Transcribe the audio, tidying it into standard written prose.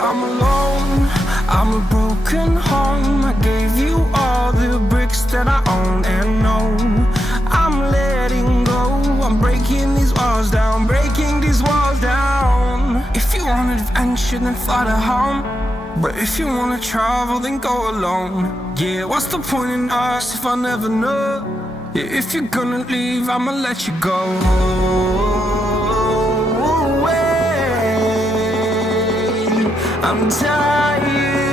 I'm alone, I'm a broken home. I gave you all the bricks that I own and know. I'm letting go, I'm breaking these walls down, breaking these walls down. If you want adventure, then fly to home. But if you wanna travel, then go alone. Yeah, what's the point in us if I never know? Yeah, if you're gonna leave, I'ma let you go. I'm tired